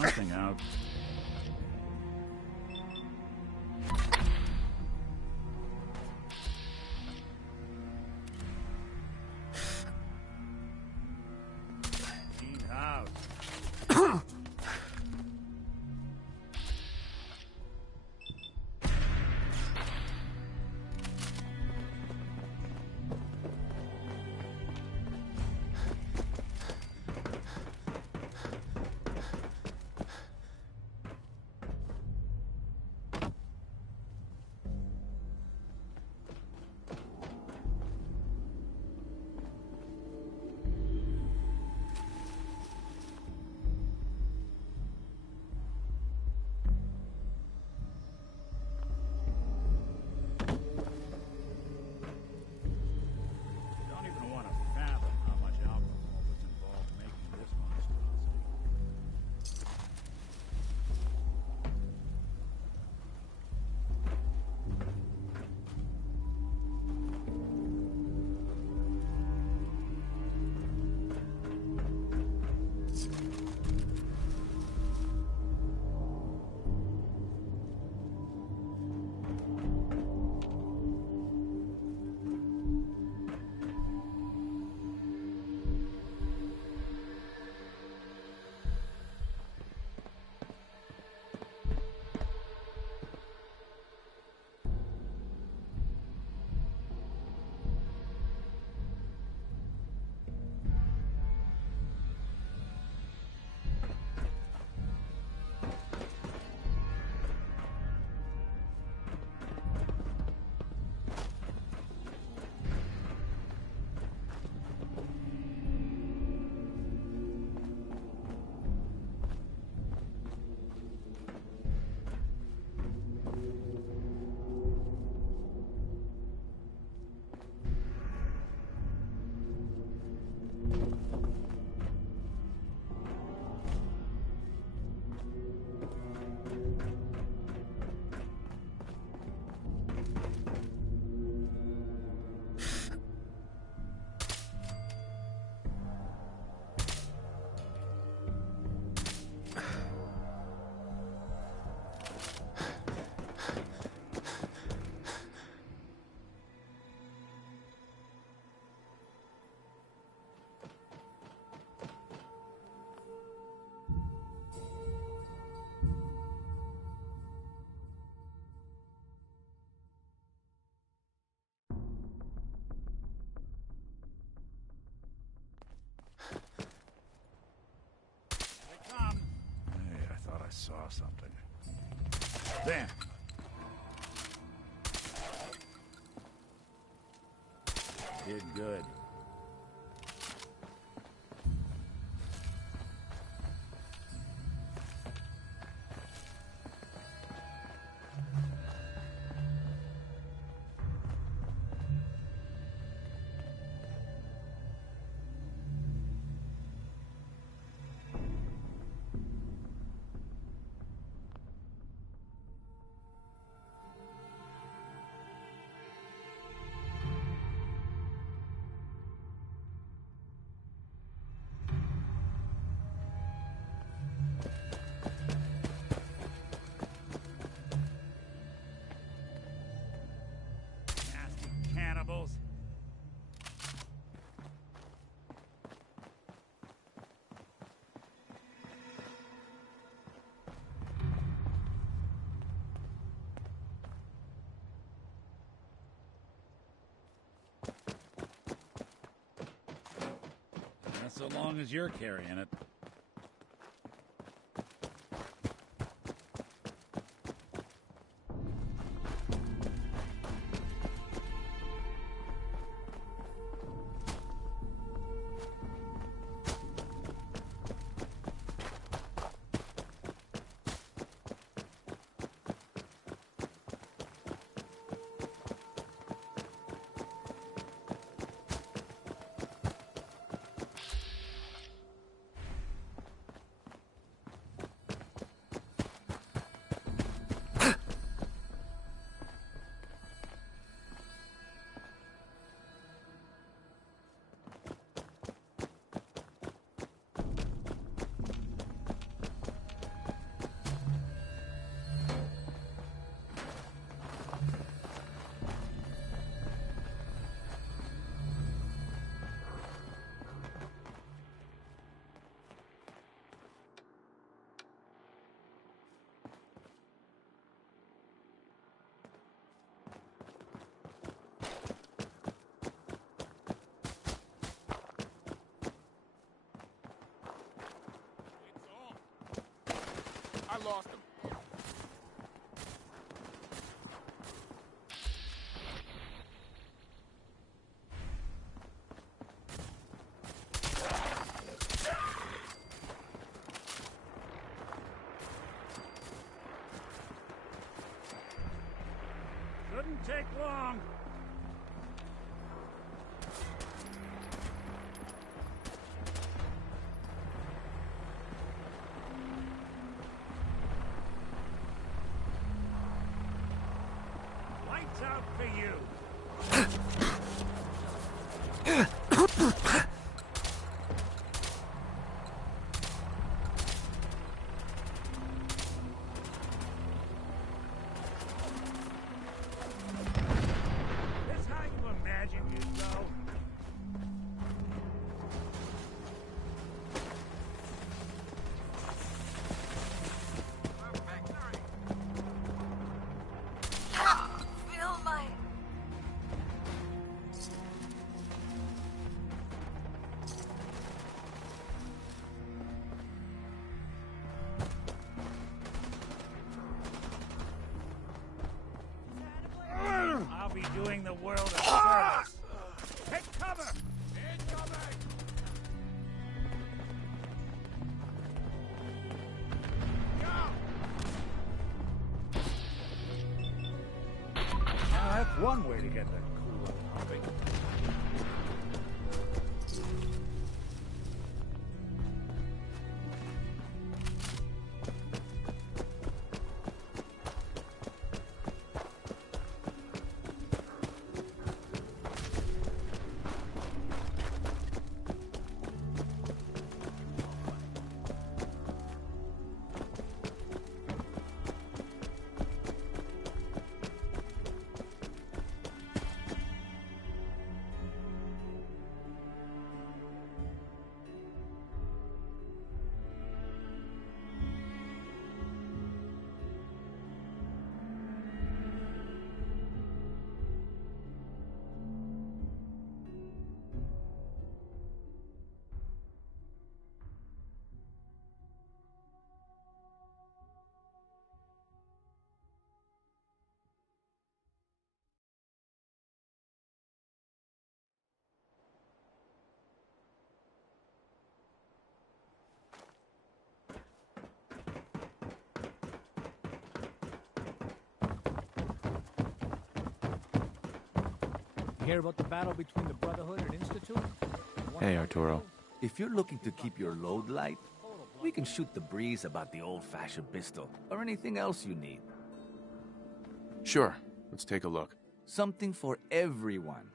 something out. Neat house. I saw something. Damn! Did good. So long as you're carrying it. lost him. Shouldn't take long. Lights out for you. This how you imagine you'd go? Feel my... I'll be doing the world a service. Take cover! Now that's one way to get the coolant pumping. Hear about the battle between the Brotherhood and Institute? Hey, Arturo. If you're looking to keep your load light, we can shoot the breeze about the old-fashioned pistol, or anything else you need. Sure, let's take a look. Something for everyone.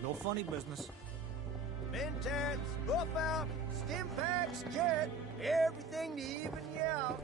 No funny business. Mentats, buff out, stim packs, jet, everything to even you out.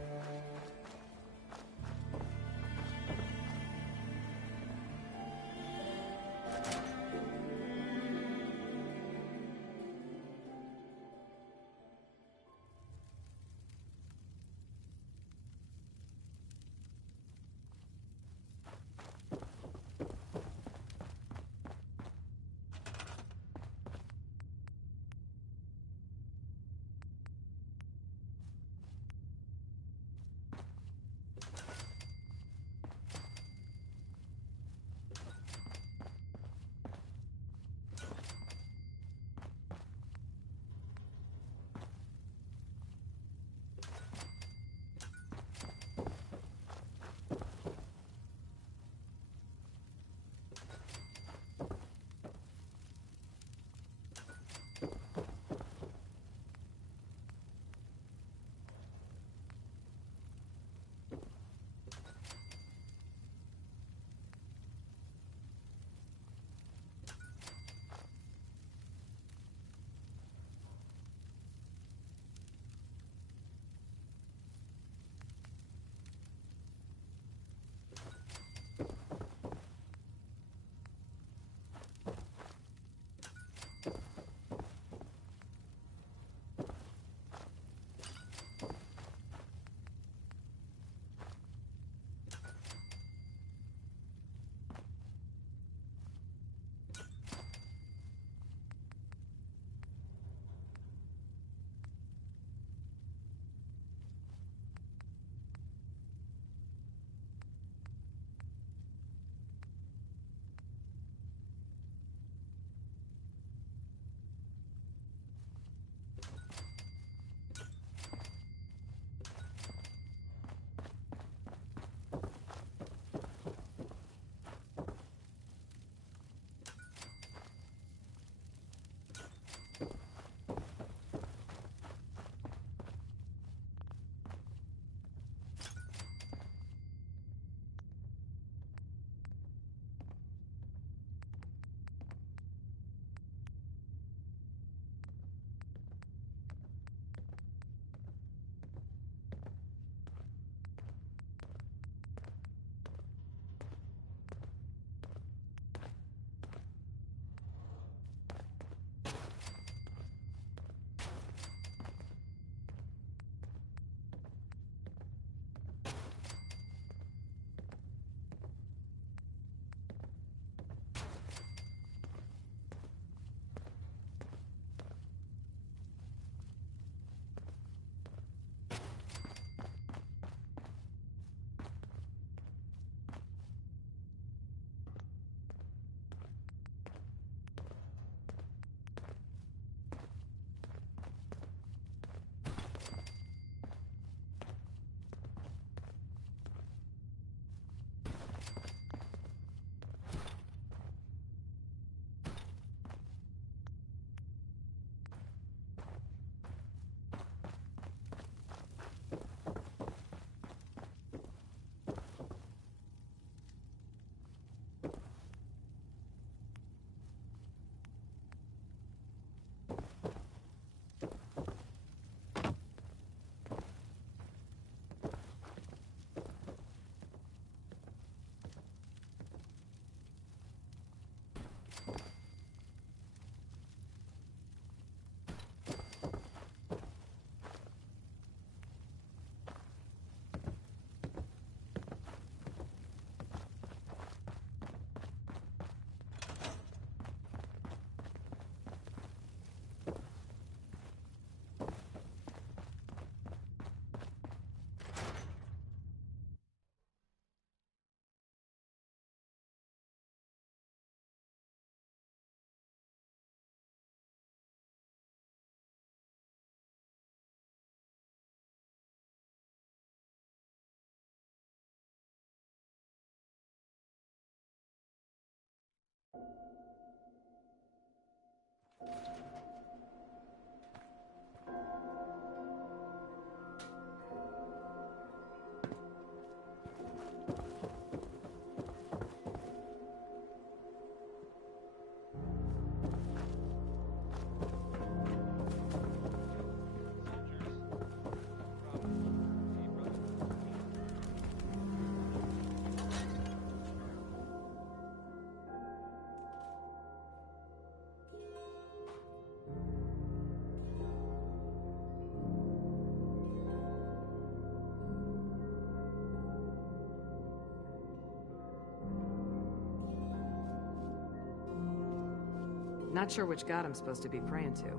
Not sure which god I'm supposed to be praying to.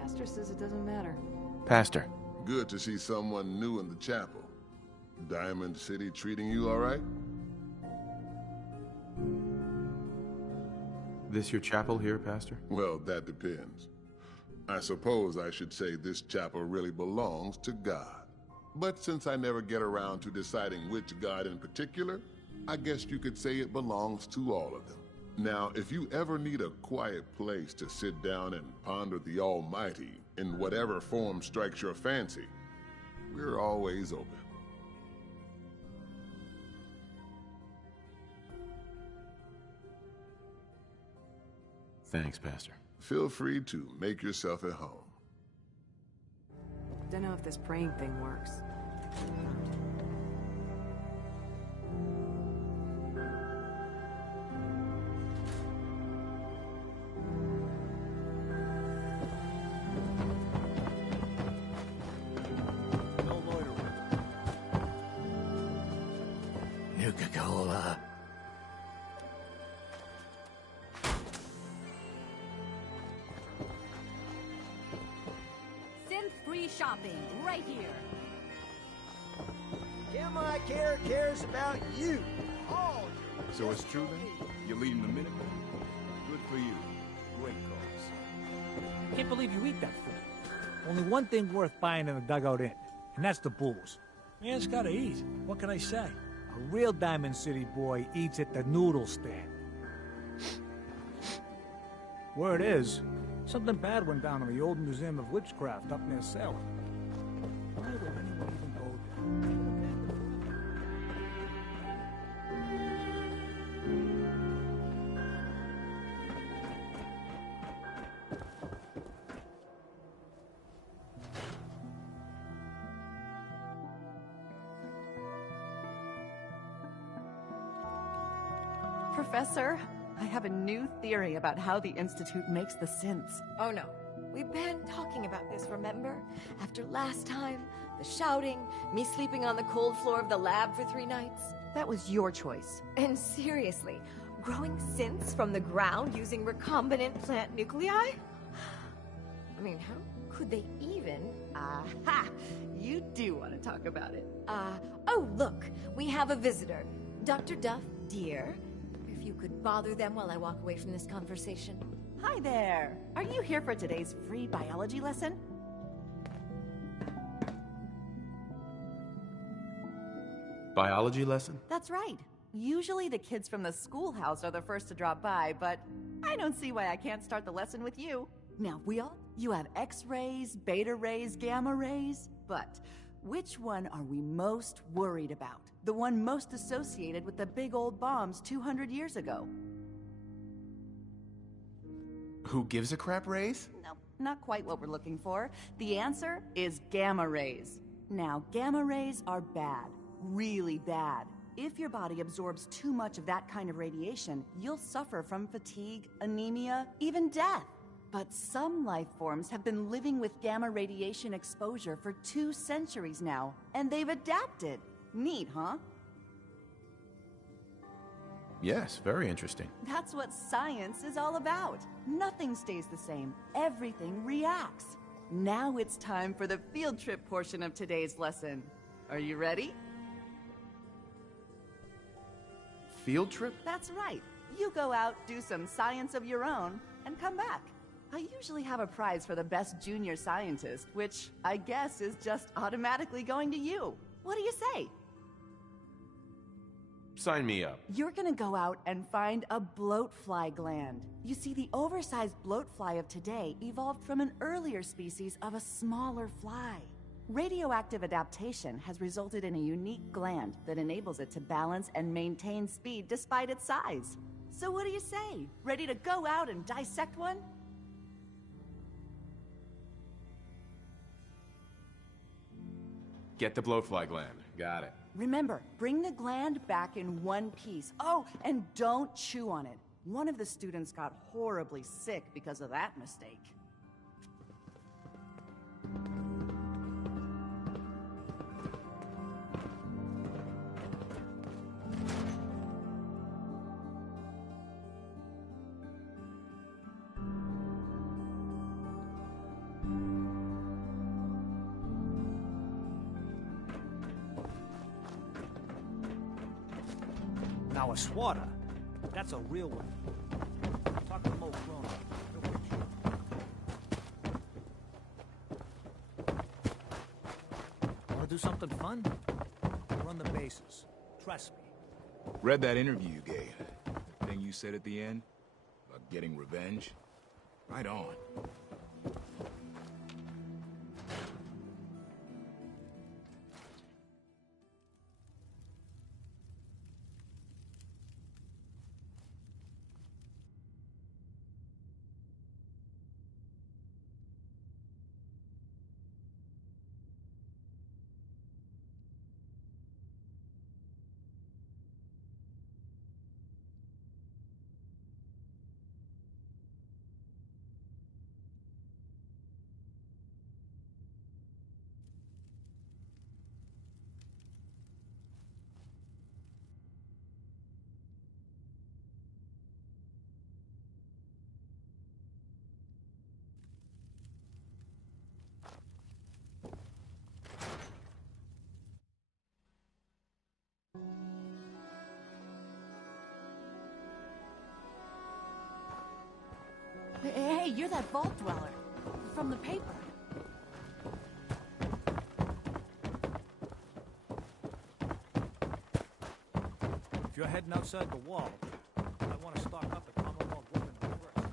Pastor says it doesn't matter. Pastor. Good to see someone new in the chapel. Diamond City treating you all right? This your chapel here, Pastor? Well, that depends. I suppose I should say this chapel really belongs to God. But since I never get around to deciding which God in particular, I guess you could say it belongs to all of them. Now, if you ever need a quiet place to sit down and ponder the Almighty in whatever form strikes your fancy, we're always open. Thanks, Pastor. Feel free to make yourself at home. Don't know if this praying thing works. No loitering. Nuka-Cola. Synth-free shopping, right here. Gamma cares about you. All you. So it's true then? You're leading the Minutemen? Good for you. Great cause. Can't believe you eat that food. Only one thing worth buying in the Dugout Inn, and that's the booze. Man's gotta eat. What can I say? A real Diamond City boy eats at the noodle stand. Word is, something bad went down in the old Museum of Witchcraft up near Salem. Why would anyone even go there? Professor, I have a new theory about how the Institute makes the synths. Oh no. We've been talking about this, remember? After last time, the shouting, me sleeping on the cold floor of the lab for 3 nights. That was your choice. And seriously, growing synths from the ground using recombinant plant nuclei? I mean, how could they even? Aha! You do want to talk about it. Oh look, we have a visitor. Dr. Duff, dear. If you could bother them while I walk away from this conversation. Hi there. Are you here for today's free biology lesson? Biology lesson? That's right. Usually the kids from the schoolhouse are the first to drop by, but I don't see why I can't start the lesson with you. Now, you have X-rays, beta rays, gamma rays, but which one are we most worried about? The one most associated with the big old bombs 200 years ago. Who gives a crap raise? No, not quite what we're looking for. The answer is gamma rays. Now, gamma rays are bad. Really bad. If your body absorbs too much of that kind of radiation, you'll suffer from fatigue, anemia, even death. But some life forms have been living with gamma radiation exposure for 2 centuries now, and they've adapted. Neat, huh? Yes, very interesting. That's what science is all about. Nothing stays the same. Everything reacts. Now it's time for the field trip portion of today's lesson. Are you ready? Field trip? That's right. You go out, do some science of your own, and come back. I usually have a prize for the best junior scientist, which I guess is just automatically going to you. What do you say? Sign me up. You're gonna go out and find a bloatfly gland. You see, the oversized bloatfly of today evolved from an earlier species of a smaller fly. Radioactive adaptation has resulted in a unique gland that enables it to balance and maintain speed despite its size. So what do you say? Ready to go out and dissect one? Get the blowfly gland. Got it. Remember, bring the gland back in one piece. Oh, and don't chew on it. One of the students got horribly sick because of that mistake. Now a swatter, that's a real one. Talk to Mo Cronin. He'll fix you up. Wanna do something fun? Run the bases. Trust me. Read that interview you gave. The thing you said at the end? About getting revenge? Right on. Hey, you're that vault dweller from the paper. If you're heading outside the wall, I want to stock up at Commonwealth Weapon first.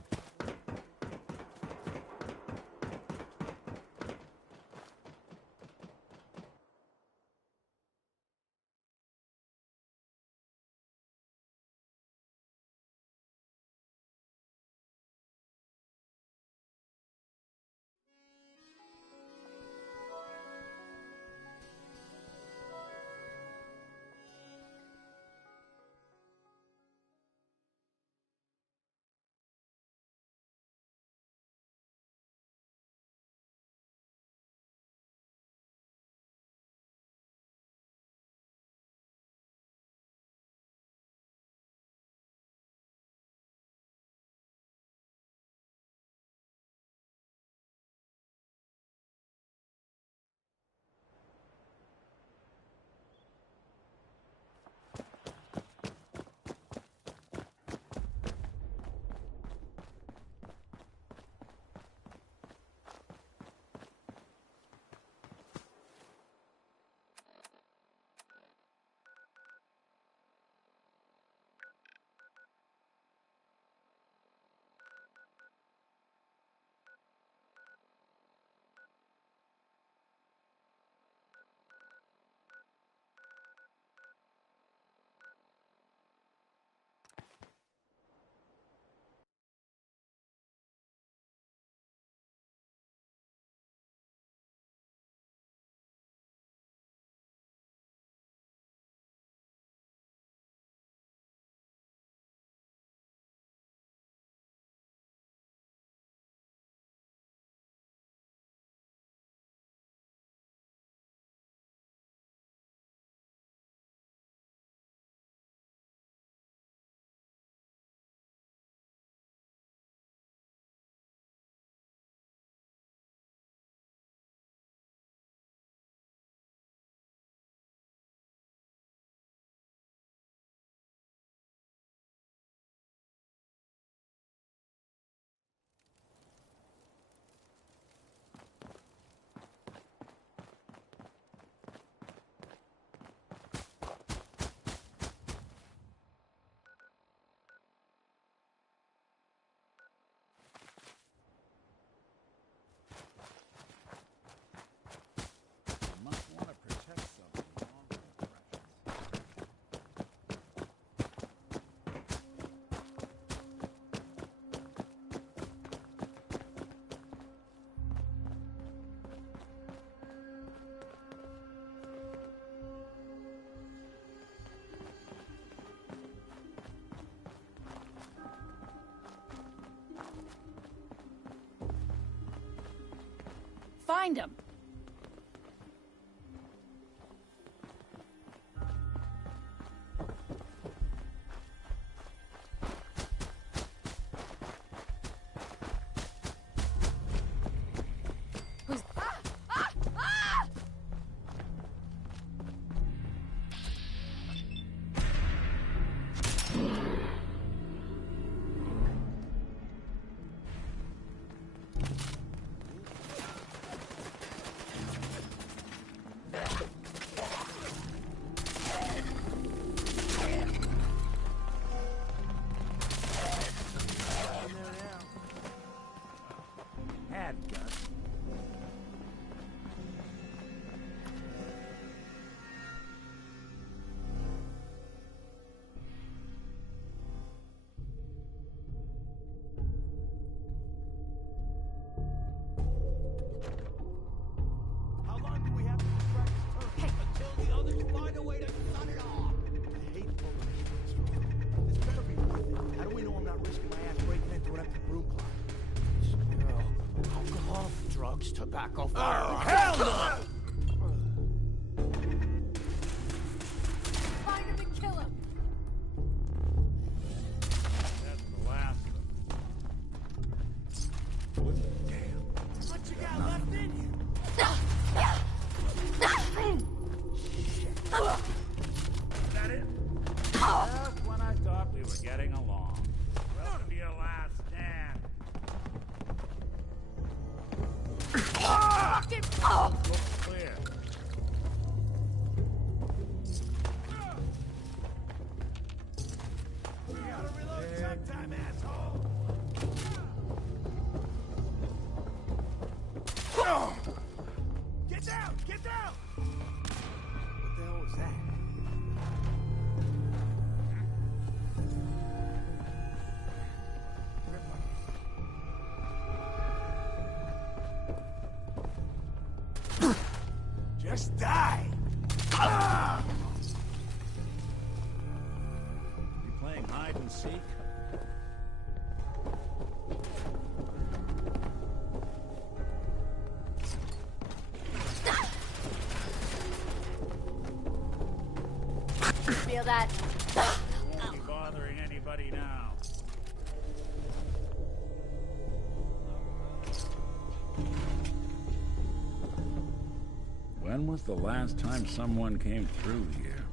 Find him. Who's... drugs, tobacco, Oh, firearms. hell no! Find him and kill him! That's the last of them. Damn. What you got left in you? Is that it? Just when I thought we were getting along. Welcome to your last stand. Looks clear. We gotta reload sometime, asshole. Get down! Get down! What the hell was that? Just die! You playing hide and seek? Feel that? Won't be bothering anybody now. When was the last time someone came through here?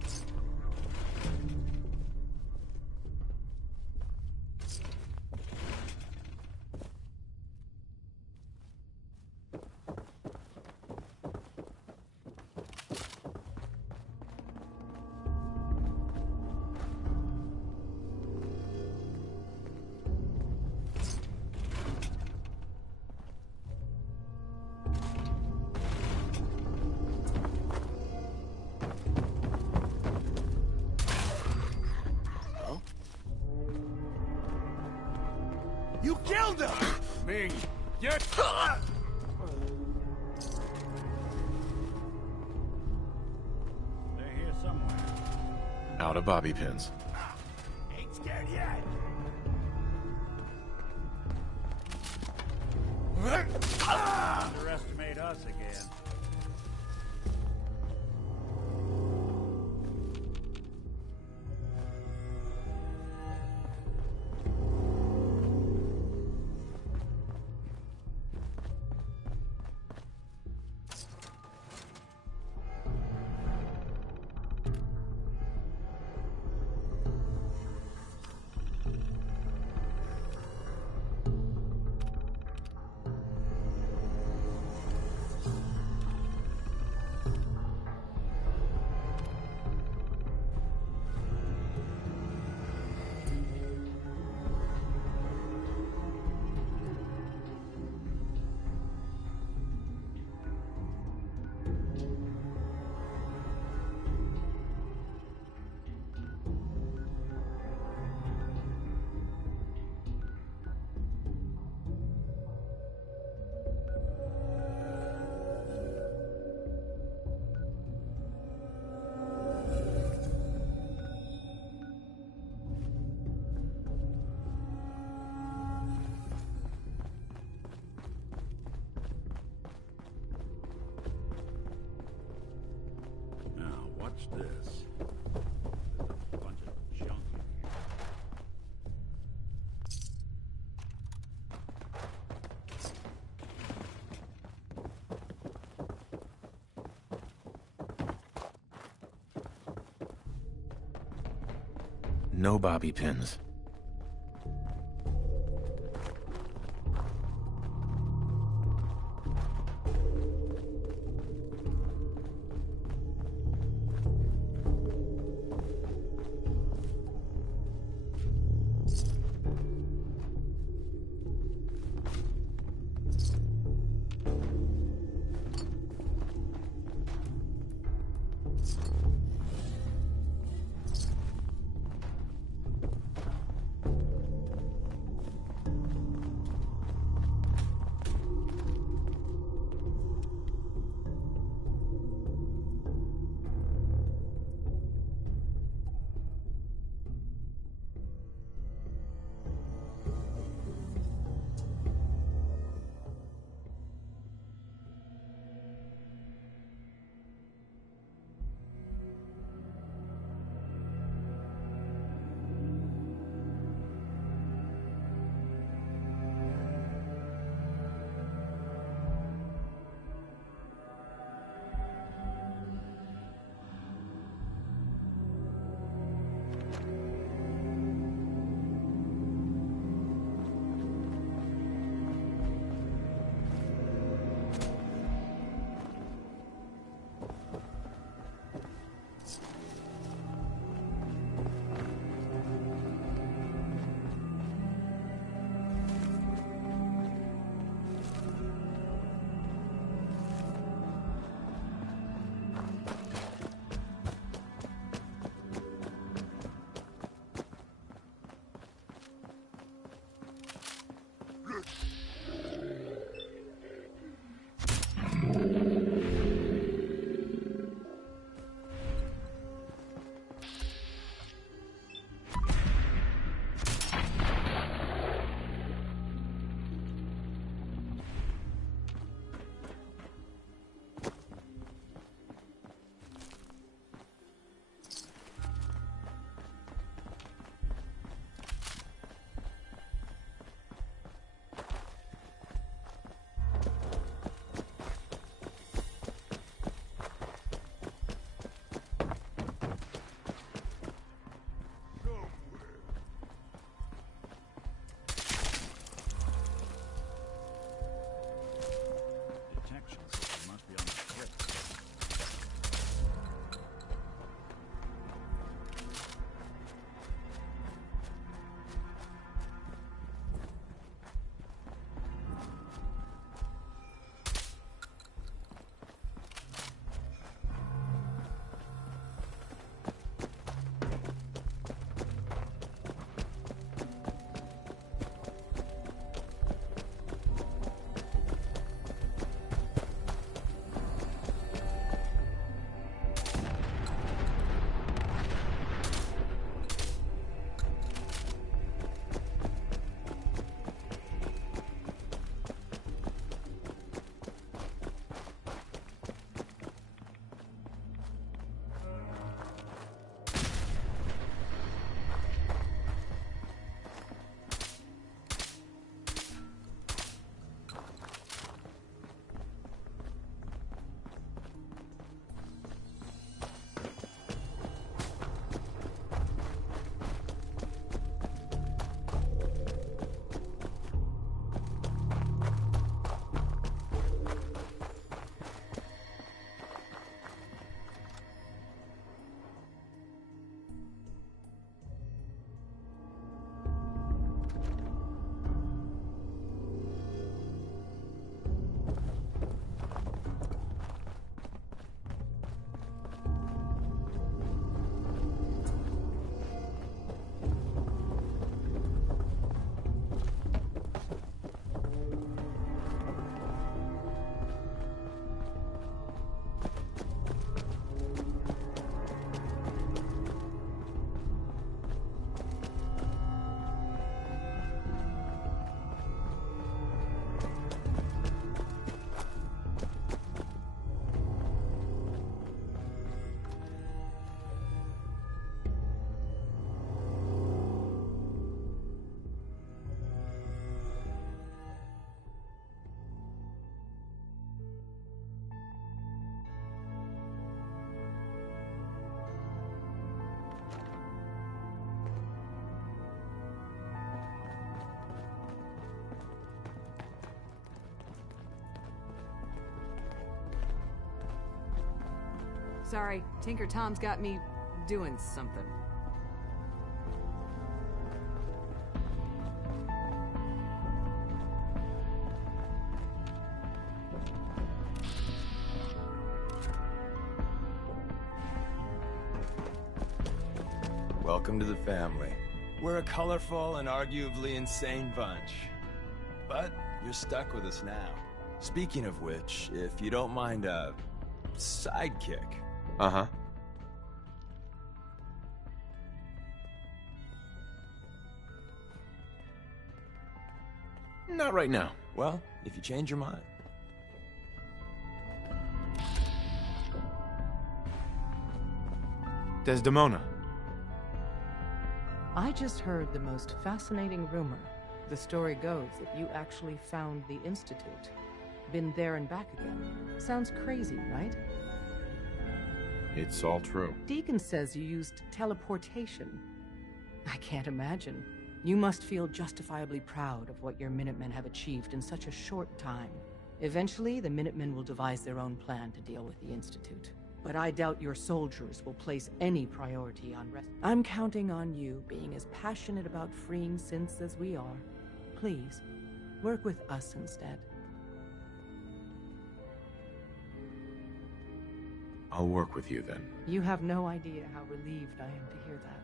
You killed him! Me. You're... They're here somewhere. Out of bobby pins. Ain't scared yet. Underestimate us again. What's this? There's a bunch of junk in here. No bobby pins. Sorry, Tinker Tom's got me doing something. Welcome to the family. We're a colorful and arguably insane bunch. But you're stuck with us now. Speaking of which, if you don't mind a sidekick. Uh-huh. Not right now. Well, if you change your mind. Desdemona. I just heard the most fascinating rumor. The story goes that you actually found the Institute. Been there and back again. Sounds crazy, right? It's all true. Deacon says you used teleportation. I can't imagine. You must feel justifiably proud of what your Minutemen have achieved in such a short time. Eventually, the Minutemen will devise their own plan to deal with the Institute. But I doubt your soldiers will place any priority on rest. I'm counting on you being as passionate about freeing synths as we are. Please, work with us instead. I'll work with you then. You have no idea how relieved I am to hear that.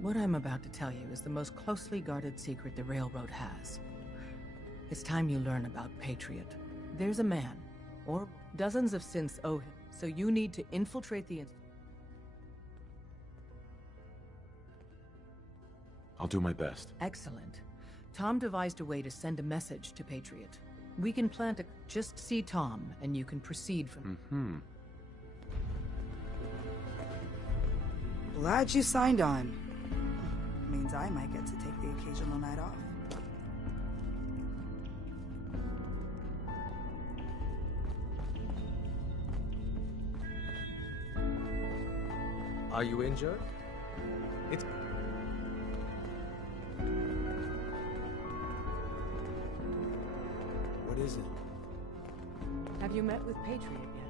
What I'm about to tell you is the most closely guarded secret the Railroad has. It's time you learn about Patriot. There's a man, or dozens of synths owe him, so you need to infiltrate the Institute. I'll do my best. Excellent. Tom devised a way to send a message to Patriot. We can plant a... Just see Tom, and you can proceed from... Mm-hmm. Glad you signed on. Means I might get to take the occasional night off. Are you injured? It's... What is it? Have you met with Patriot yet?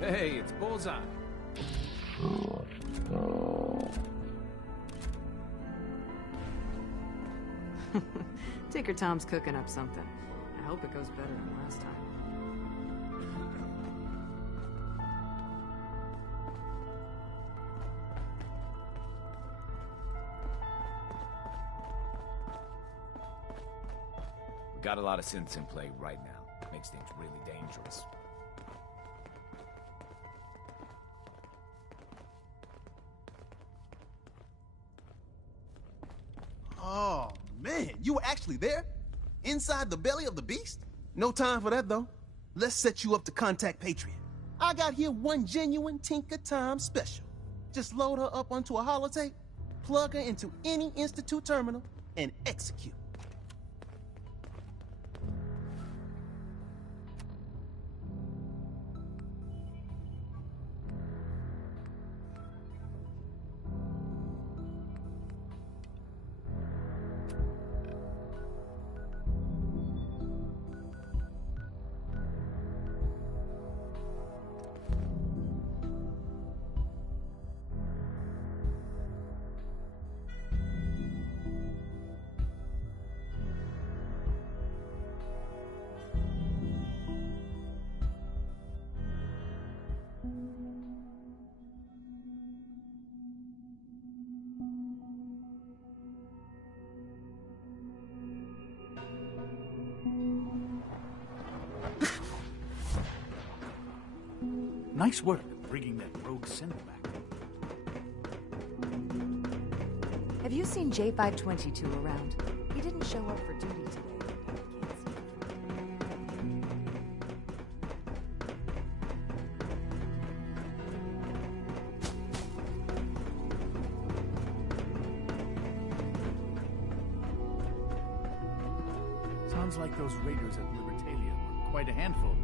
Hey, it's Bullseye. Tinker Tom's cooking up something. I hope it goes better than last time. We got a lot of synths in play right now. Makes things really dangerous. Oh, man, you were actually there? Inside the belly of the beast? No time for that, though. Let's set you up to contact Patriot. I got here one genuine Tinker Time special. Just load her up onto a holotape, plug her into any Institute terminal, and execute. Nice work bringing that rogue synth back. Have you seen J522 around? He didn't show up for duty today. Sounds like those raiders at Libertalia were quite a handful.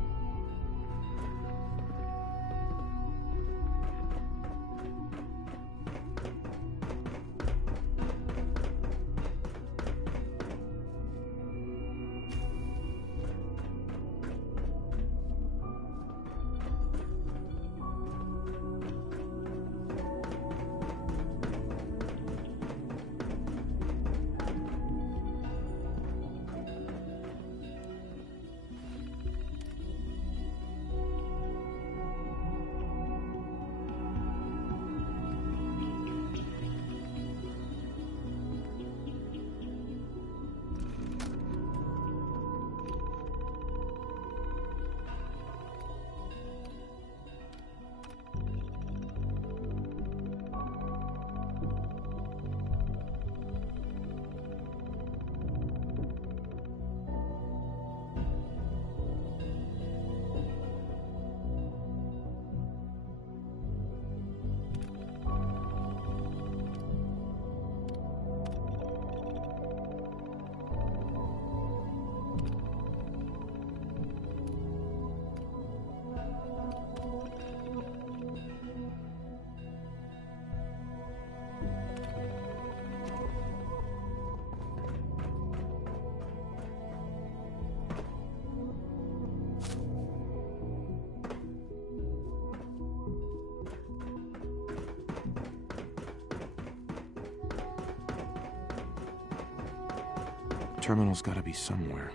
terminal's gotta be somewhere.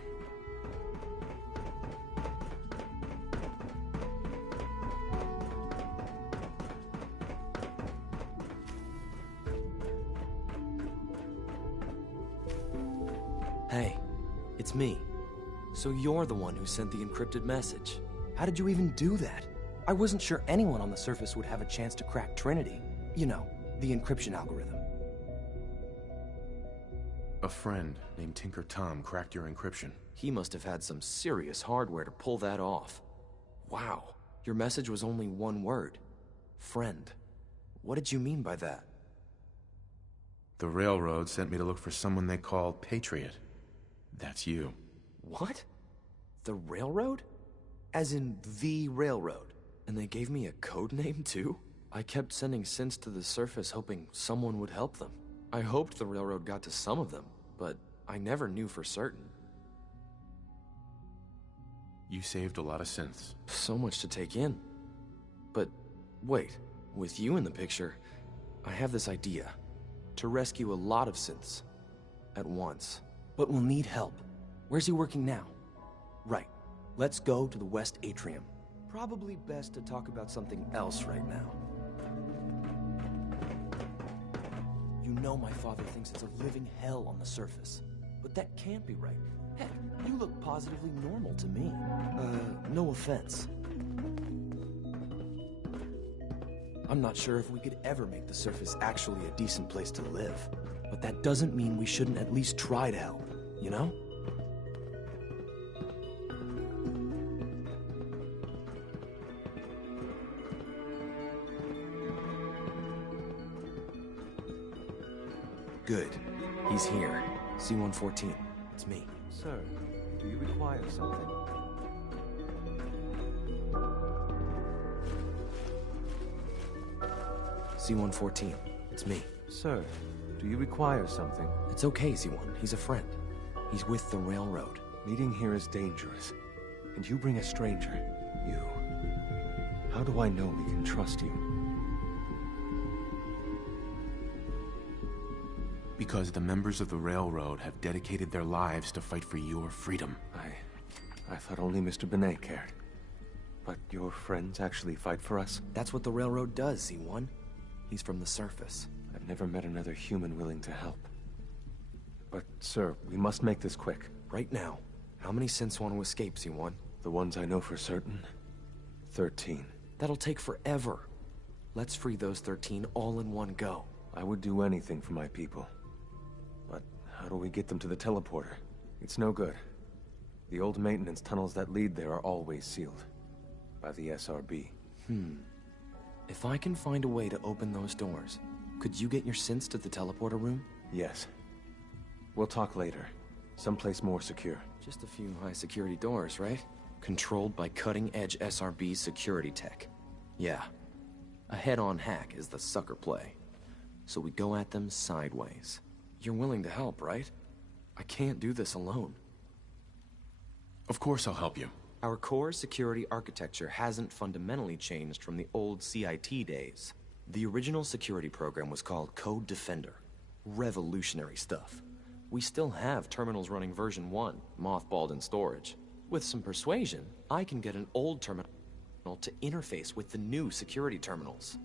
Hey, it's me. So you're the one who sent the encrypted message. How did you even do that? I wasn't sure anyone on the surface would have a chance to crack Trinity. You know, the encryption algorithm. A friend named Tinker Tom cracked your encryption. He must have had some serious hardware to pull that off. Wow, your message was only one word. Friend. What did you mean by that? The Railroad sent me to look for someone they call Patriot. That's you. What? The Railroad? As in the Railroad? And they gave me a code name too? I kept sending synths to the surface hoping someone would help them. I hoped the Railroad got to some of them, but I never knew for certain. You saved a lot of synths. So much to take in. But wait, with you in the picture, I have this idea. To rescue a lot of synths at once. But we'll need help. Where's he working now? Right. Let's go to the West Atrium. Probably best to talk about something else right now. You know my father thinks it's a living hell on the surface. But that can't be right. Heck, you look positively normal to me. No offense. I'm not sure if we could ever make the surface actually a decent place to live. But that doesn't mean we shouldn't at least try to help, you know? Good. He's here. C-114. It's me. Sir, do you require something? C-114. It's me. Sir, do you require something? It's okay, Z1. He's a friend. He's with the Railroad. Meeting here is dangerous. And you bring a stranger. You. How do I know we can trust you? Because the members of the Railroad have dedicated their lives to fight for your freedom. I thought only Mr. Benet cared. But your friends actually fight for us? That's what the Railroad does, Z1. He's from the surface. I've never met another human willing to help. But, sir, we must make this quick. Right now. How many synths want to escape, Z1? The ones I know for certain? 13. That'll take forever. Let's free those 13 all in one go. I would do anything for my people. But how do we get them to the teleporter? It's no good. The old maintenance tunnels that lead there are always sealed. By the SRB. If I can find a way to open those doors, could you get your synths to the teleporter room? Yes. We'll talk later. Someplace more secure. Just a few high-security doors, right? Controlled by cutting-edge SRB security tech. Yeah. A head-on hack is the sucker play. So we go at them sideways. You're willing to help, right? I can't do this alone. Of course I'll help you. Our core security architecture hasn't fundamentally changed from the old CIT days. The original security program was called Code Defender. Revolutionary stuff. We still have terminals running version 1, mothballed in storage. With some persuasion, I can get an old terminal to interface with the new security terminals.